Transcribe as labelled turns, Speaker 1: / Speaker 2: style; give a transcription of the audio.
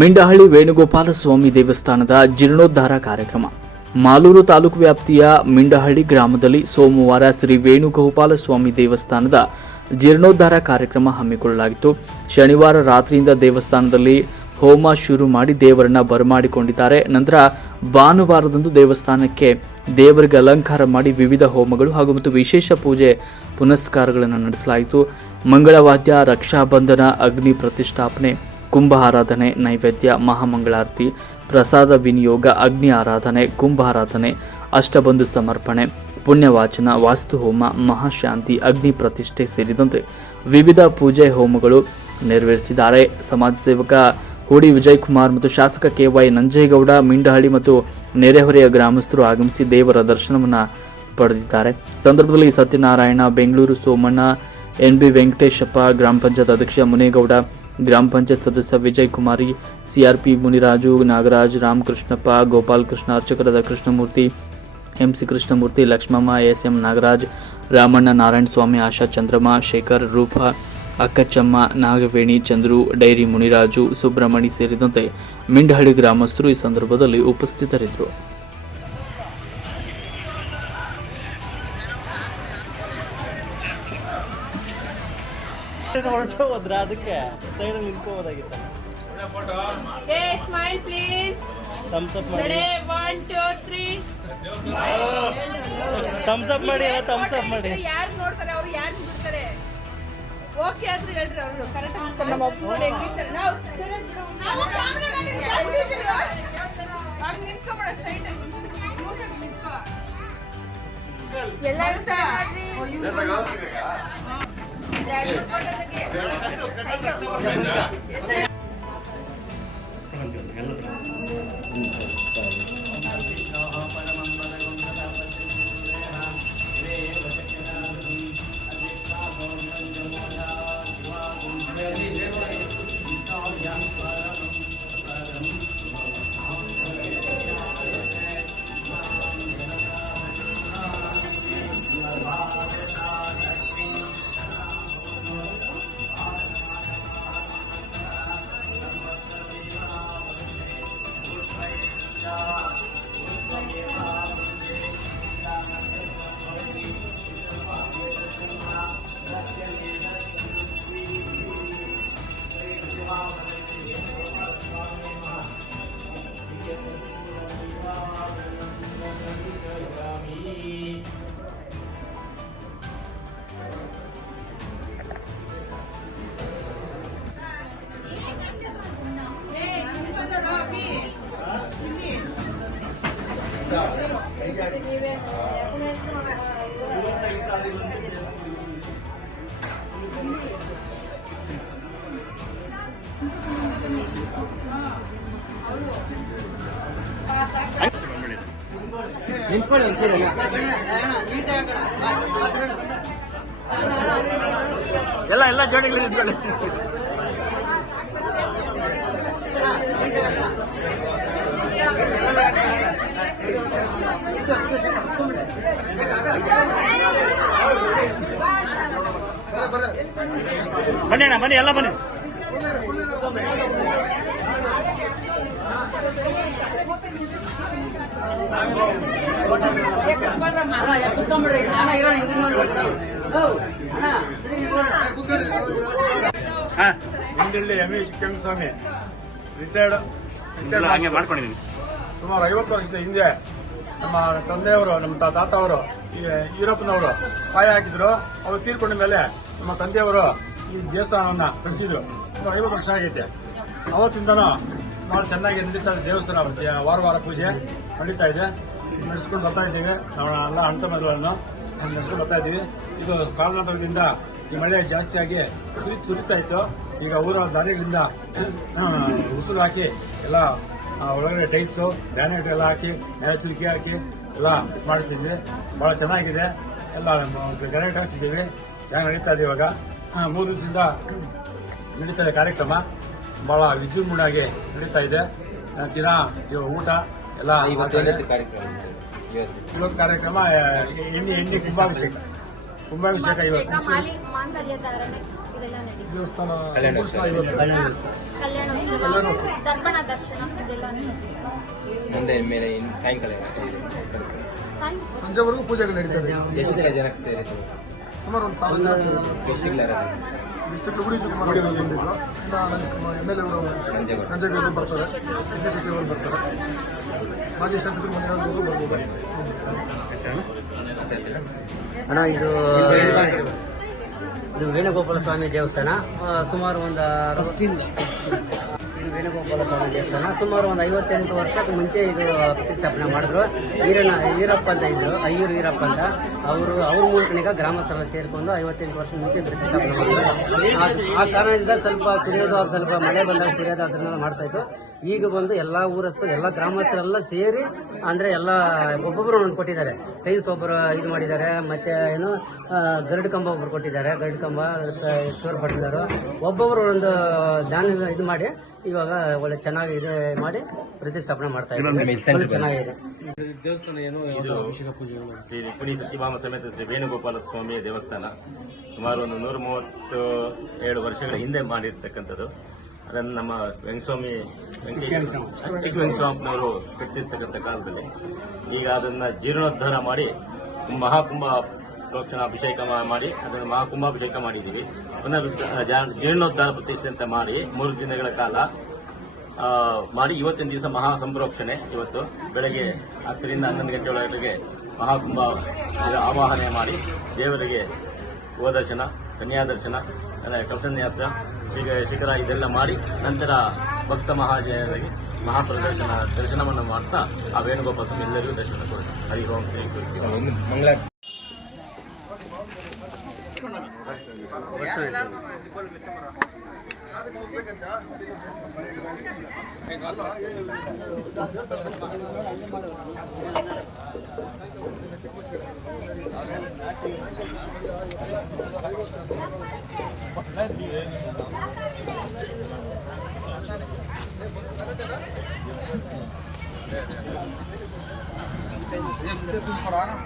Speaker 1: ಮಿಂಡಹಳ್ಳಿ ವೇಣುಗೋಪಾಲ ಸ್ವಾಮಿ ದೇವಸ್ಥಾನದ ಜೀರ್ಣೋದ್ಧಾರ ಕಾರ್ಯಕ್ರಮ. ಮಾಲೂರು ತಾಲೂಕು ವ್ಯಾಪ್ತಿಯ ಮಿಂಡಹಳ್ಳಿ ಗ್ರಾಮದಲ್ಲಿ ಸೋಮವಾರ ಶ್ರೀ ವೇಣುಗೋಪಾಲ ಸ್ವಾಮಿ ದೇವಸ್ಥಾನದ ಜೀರ್ಣೋದ್ಧಾರ ಕಾರ್ಯಕ್ರಮ ಹಮ್ಮಿಕೊಳ್ಳಲಾಗಿತ್ತು. ಶನಿವಾರ ರಾತ್ರಿಯಿಂದ ದೇವಸ್ಥಾನದಲ್ಲಿ ಹೋಮ ಶುರು ಮಾಡಿ ದೇವರನ್ನ ಬರಮಾಡಿಕೊಂಡಿದ್ದಾರೆ. ನಂತರ ಭಾನುವಾರದಂದು ದೇವಸ್ಥಾನಕ್ಕೆ ದೇವರಿಗೆ ಅಲಂಕಾರ ಮಾಡಿ ವಿವಿಧ ಹೋಮಗಳು ಹಾಗೂ ಮತ್ತು ವಿಶೇಷ ಪೂಜೆ ಪುನಸ್ಕಾರಗಳನ್ನು ನಡೆಸಲಾಯಿತು. ಮಂಗಳವಾದ್ಯ, ರಕ್ಷಾಬಂಧನ, ಅಗ್ನಿ ಪ್ರತಿಷ್ಠಾಪನೆ ಕುಂಭ ಆರಾಧನೆ ನೈವೇದ್ಯ, ಮಹಾಮಂಗಳಾರತಿ, ಪ್ರಸಾದ ವಿನಿಯೋಗ, ಅಗ್ನಿ ಆರಾಧನೆ ಕುಂಭ ಆರಾಧನೆ ಅಷ್ಟಬಂಧು ಸಮರ್ಪಣೆ, ಪುಣ್ಯವಾಚನ, ವಾಸ್ತುಹೋಮ, ಮಹಾಶಾಂತಿ, ಅಗ್ನಿ ಪ್ರತಿಷ್ಠೆ ಸೇರಿದಂತೆ ವಿವಿಧ ಪೂಜೆ ಹೋಮಗಳು ನೆರವೇರಿಸಿದ್ದಾರೆ. ಸಮಾಜ ಸೇವಕ ಹೂಡಿ ವಿಜಯ್ ಕುಮಾರ್ ಮತ್ತು ಶಾಸಕ ಕೆ ವೈ ನಂಜೇಗೌಡ, ಮಿಂಡಹಳ್ಳಿ ಮತ್ತು ನೆರೆಹೊರೆಯ ಗ್ರಾಮಸ್ಥರು ಆಗಮಿಸಿ ದೇವರ ದರ್ಶನವನ್ನು ಪಡೆದಿದ್ದಾರೆ. ಸಂದರ್ಭದಲ್ಲಿ ಸತ್ಯನಾರಾಯಣ, ಬೆಂಗಳೂರು ಸೋಮಣ್ಣ ಎನ್ ಬಿ ವೆಂಕಟೇಶಪ್ಪ, ಗ್ರಾಮ ಪಂಚಾಯತ್ ಅಧ್ಯಕ್ಷ ಮುನೇಗೌಡ ಗ್ರಾಮ ಪಂಚಾಯತ್ ಸದಸ್ಯ Vijay Kumari, CRP Muniraju, Nagaraj, Ramakrishnappa, Gopal Krishna Krishnamurthy, MC Krishnamurthy, Lakshmamma S M Nagaraj, Ramanna Narayana Swamy, Asha Chandramma, Shekhar, Roopa, Akkachamma, Nagaveni, Chandru, dairy Muniraju Subramani ಸೇರಿದಂತೆ ಮಿಂಡಹಳ್ಳಿ ಗ್ರಾಮಸ್ಥರು ಈ ಸಂದರ್ಭದಲ್ಲಿ ಉಪಸ್ಥಿತರಿದ್ದರು.
Speaker 2: ಹೊರಟು ಹೋದ್ರ ಅದಕ್ಕೆ. ಸೈಡಲ್ಲಿ ನಿಂತ್ಕೋಬೋದಾಗಿತ್ತು.
Speaker 3: Hey, smile please.
Speaker 2: Thumbs up ಮಾಡಿ.
Speaker 3: Ready? One, two, three.
Speaker 2: Thumbs up ಮಾಡಿ ಥಮ್ಸ್ ಅಪ್ ಮಾಡಿ.
Speaker 3: ಯಾರು ನೋಡ್ತಾರೆ ಅವ್ರು ಯಾರು ಬಿಡ್ತಾರೆ ಓಕೆ ಆದ್ರೂ ಹೇಳ್ರಿ ಅವ್ರು ಕರೆಕ್ಟ್ ಮಾಡ್ತಾರೆ ನಮ್ಮ ಅಪ್ಪ. ನೋಡಿ ಹೆಂಗಿರ್ತಾರೆ ನಾವು ಹಂಗ್ ನಿಂತ್ಕೊಬೇಡ ಸ್ಟ್ರೈಟ್ ಆಗಿ. ನಿಂತ್ಕೊ ಏ
Speaker 2: ನಿಂತ್ಕೊಳ್ಳಿ ಒಂಚೂರು ಎಲ್ಲ ಎಲ್ಲ ಜೋಡಿಗಳು ನಿಂತ್ಕೊಳ್ಳಿ ಬನ್ನಿ ಅಣ್ಣ ಬನ್ನಿ ಎಲ್ಲ ಬನ್ನಿ
Speaker 4: M A Kengaswamy retired retired
Speaker 2: ಹಂಗೆ ಮಾಡ್ಕೊಂಡಿದ್ದೀನಿ
Speaker 4: ಸುಮಾರು ಐವತ್ತು ವರ್ಷದ ಹಿಂದೆ ನಮ್ಮ ತಂದೆಯವರು ನಮ್ಮ ತಾತ ಅವರು ಈ ಯುರೋಪ್ನವರು ಪಾಯ ಹಾಕಿದ್ರು. ಅವರು ತೀರ್ಕೊಂಡ ಮೇಲೆ ನಮ್ಮ ತಂದೆಯವರು ಈ ದೇವಸ್ಥಾನವನ್ನು ಕಳಿಸಿದ್ರು ಸುಮಾರು ಐವತ್ತು ವರ್ಷ ಆಗೈತೆ. ಅವತ್ತಿಂದನೂ ಭಾಳ ಚೆನ್ನಾಗಿ ನಡೀತಾ ಇದೆ ದೇವಸ್ಥಾನ ವಾರ ವಾರ ಪೂಜೆ ನಡೀತಾ ಇದೆ. ನಡೆಸ್ಕೊಂಡು ಬರ್ತಾ ಇದ್ದೀವಿ. ನಾವು ಎಲ್ಲ ಮಗಳನ್ನು ನಡೆಸ್ಕೊಂಡು ಬರ್ತಾ ಇದ್ದೀವಿ. ಇದು ಕಾಲನಾಟಕದಿಂದ ಈ ಮಳೆ ಜಾಸ್ತಿಯಾಗಿ ಸುರಿ ಸುರಿತಾ ಇತ್ತು. ಈಗ ಊರ ದಾರಿಗಳಿಂದ ಉಸಿರು ಹಾಕಿ ಎಲ್ಲ ಒಳಗಡೆ ಟೈಲ್ಸು ಗ್ರಾನೈಟ್ ಎಲ್ಲ ಹಾಕಿ, ನೆಲ ಚುರುಕಿ ಹಾಕಿ ಎಲ್ಲ ಮಾಡ್ತಿದ್ವಿ ಭಾಳ ಚೆನ್ನಾಗಿದೆ. ಎಲ್ಲ ಗ್ರಾನೈಟ್ ಹಾಕ್ತಿದ್ದೀವಿ ಚೆನ್ನಾಗಿ ನಡೀತಾ ಇದೆ ಇವಾಗ. ಮೂರು ದಿವಸದಿಂದ ನಡೀತಾ ಇದೆ ಕಾರ್ಯಕ್ರಮ. ಭಾಳ ವಿಜೃಂಭಣೆಯಾಗಿ ನಡೀತಾ ಇದೆ. ದಿನ ಊಟ ಎಲ್ಲ
Speaker 5: ಇವತ್ತು
Speaker 4: ಕಾರ್ಯಕ್ರಮ ಎಣ್ಣೆ ಎಣ್ಣೆ ಕುಂಭಾಭಿಷೇಕ. ಕುಂಭಾಭಿಷೇಕ ಇವತ್ತು. ದೇವಸ್ಥಾನ
Speaker 5: ಮುಂದೆ ಮೇಲೆ ಸಾಯಂಕಾಲ
Speaker 6: ಸಂಜೆವರೆಗೂ ಪೂಜೆಗಳು ನಡೀತದೆ.
Speaker 5: ಎಷ್ಟು ಜನ ಜನಕ್ಕೆ ಸೇರಿತು
Speaker 6: ಸುಮಾರು ಒಂದು ಸಾವಿರ ಜನ. ಡಿಸ್ಟ್ರಿಕ್ಟ್ ಕೂಡ ಕುಮಾರ್ ಅವರು ಬಂದಿದ್ರು. ಇನ್ನು ನಮ್ಮ ಎಂ ಎಲ್ ಎ ಅವರು ನಂಜೇಗೌಡರು ಬರ್ತಾರೆ. ಎಸ್ ಶೆಟ್ಟಿ ಅವರು ಬರ್ತಾರೆ. ಮಾಜಿ ಶಾಸಕರು ಮನೆಯವರು ಬರ್ಬೋದು.
Speaker 7: ಅಣ್ಣ ಇದು ಇದು ವೇಣುಗೋಪಾಲ ಸ್ವಾಮಿ ದೇವಸ್ಥಾನ. ಸುಮಾರು ಒಂದು ಇದು ವೇಣುಗೋಪಾಲ ಸ್ವಾಮಿ ದೇವಸ್ಥಾನ. ಸುಮಾರು ಒಂದು ಐವತ್ತೆಂಟು ವರ್ಷಕ್ಕೆ ಮುಂಚೆ ಇದು ಪ್ರತಿಷ್ಠಾಪನೆ ಮಾಡಿದ್ರು. ಈರಣ್ಣ, ಈರಪ್ಪ ಅಂತ ಇದ್ರು. ಅಯ್ಯೂರು ಈರಪ್ಪ ಅಂತ. ಅವರು, ಅವ್ರ ಮೂಲಕನೀಗ ಗ್ರಾಮಸ್ಥರ ಸೇರಿಕೊಂಡು ಐವತ್ತೆಂಟು ವರ್ಷ ಮುಂಚೆ ಪ್ರತಿಷ್ಠಾಪನೆ ಮಾಡಿದ್ರು. ಆ- ಕಾರಣದಿಂದ ಸ್ವಲ್ಪ ಸುರಿಯೋದು ಸ್ವಲ್ಪ ಮಳೆ ಬಂದಾಗ ಸುರಿಯೋದು ಅದನ್ನೆಲ್ಲ ಮಾಡ್ತಾ ಇತ್ತು ಈಗ ಬಂದು ಎಲ್ಲಾ ಊರಸ್ಥರು, ಎಲ್ಲ ಗ್ರಾಮಸ್ಥರೆಲ್ಲ ಸೇರಿ ಅಂದ್ರೆ ಎಲ್ಲ ಒಬ್ಬೊಬ್ಬರು ಒಂದೊಂದು ಕೊಟ್ಟಿದ್ದಾರೆ. ಕೈಸ್ ಒಬ್ಬರು ಇದು ಮಾಡಿದ್ದಾರೆ, ಮತ್ತೆ ಏನು ಗರುಡ್ ಕಂಬ ಒಬ್ಬರು ಕೊಟ್ಟಿದ್ದಾರೆ. ಗರುಡ್ ಕಂಬ ಚೋರ್ ಪಟ್ಟಿದ್ದಾರೆ ಒಬ್ಬೊಬ್ರು ಒಂದು ದಾನ ಇದು ಮಾಡಿ ಇವಾಗ ಒಳ್ಳೆ ಚೆನ್ನಾಗಿ ಇದು ಮಾಡಿ ಪ್ರತಿಷ್ಠಾಪನೆ ಮಾಡ್ತಾ ಇದ್ದಾರೆ ಒಳ್ಳೆ ಚೆನ್ನಾಗಿದೆ.
Speaker 8: ಇದು ಶ್ರೀ ಪುಡಿ ಸತ್ಯಭಾಮ ಸಮೇತ ಶ್ರೀ ವೇಣುಗೋಪಾಲ ಸ್ವಾಮಿಯ ದೇವಸ್ಥಾನ. ಸುಮಾರು ಒಂದು ನೂರ ಮೂವತ್ತು ಏಳು ವರ್ಷಗಳ ಹಿಂದೆ ಮಾಡಿರ್ತಕ್ಕಂಥದ್ದು. ಅದನ್ನು ನಮ್ಮ ವೆಂಕಸ್ವಾಮಿ ವೆಂಕಟೇಶ್ ವೆಂಕಟಸ್ವಾಮಿನವರು ಕಟ್ಟಿರ್ತಕ್ಕಂಥ ಕಾಲದಲ್ಲಿ. ಈಗ ಅದನ್ನ ಜೀರ್ಣೋದ್ಧಾರ ಮಾಡಿ ಮಹಾಕುಂಭ ಪ್ರೋಕ್ಷಣ ಅಭಿಷೇಕ ಮಾಡಿ ಅದನ್ನು ಮಹಾಕುಂಭಾಭಿಷೇಕ ಮಾಡಿದ್ದೀವಿ ಜೀರ್ಣೋದ್ಧಾರ ಪ್ರತಿಷ್ಠೆ ಮಾಡಿ, ಮೂರು ದಿನಗಳ ಕಾಲ ಮಾಡಿ ಇವತ್ತಿನ ದಿವಸ ಮಹಾ ಸಂಪ್ರೋಕ್ಷಣೆ ಇವತ್ತು. ಬೆಳಗ್ಗೆ ಹತ್ತರಿಂದ ಹನ್ನೊಂದು ಗಂಟೆ ಒಳಗಡೆಗೆ ಮಹಾಕುಂಭ ಆವಾಹನೆ ಮಾಡಿ, ದೇವರಿಗೆ ಗೋದರ್ಶನ, ಕನ್ಯಾದರ್ಶನ ಕಸನ್ಯಾಸ ಕಲಸನ್ಯಾಸ ಶಿಖ ಶಿಖರ ಇದೆಲ್ಲ ಮಾಡಿ, ನಂತರ ಭಕ್ತ ಮಹಾಜಯರಿಗೆ ಮಹಾಪ್ರದರ್ಶನ, ದರ್ಶನವನ್ನು ಮಾಡ್ತಾ, ಆ ವೇಣುಗೋಪಾಲ ಸ್ವಾಮಿ ಎಲ್ಲರಿಗೂ ದರ್ಶನ ಕೊಡ್ತಾರೆ. ಹರಿ ಓಂ ಶ್ರೀ
Speaker 5: ಮಂಗಳ ¿Qué es lo que